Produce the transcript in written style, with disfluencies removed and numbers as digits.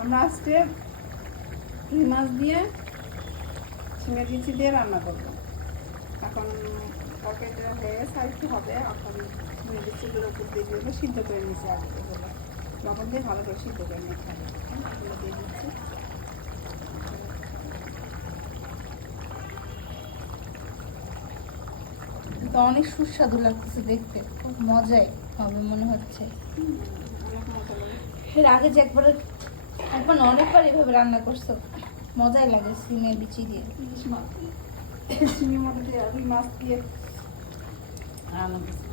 আমরা আজকে রুই মাছ দিয়ে ঝিঙে বিচি দিয়ে রান্না করবো। এখন পকেটে হয়ে সাইডটি হবে। এখন ঝিঙে বিচিগুলো উপর দিয়ে দিয়ে সিদ্ধ করে নিচ্ছি। আগে এগুলো লবণ দিয়ে ভালো করে সিদ্ধ করে নিতে হবে। এগুলো দিয়ে দিচ্ছি। তো অনেক সুস্বাদু লাগতেছে দেখতে, খুব মজাই হবে মনে হচ্ছে। অনেক মজা লাগে। এর আগে যে একবার অনেকবার এভাবে রান্না করছো, মজাই লাগে সিমের বিচি দিয়ে। ইলিশ মাছ দিয়ে চিংড়ি মাছ দিয়ে রুই মাছ দিয়ে রান্না করছি।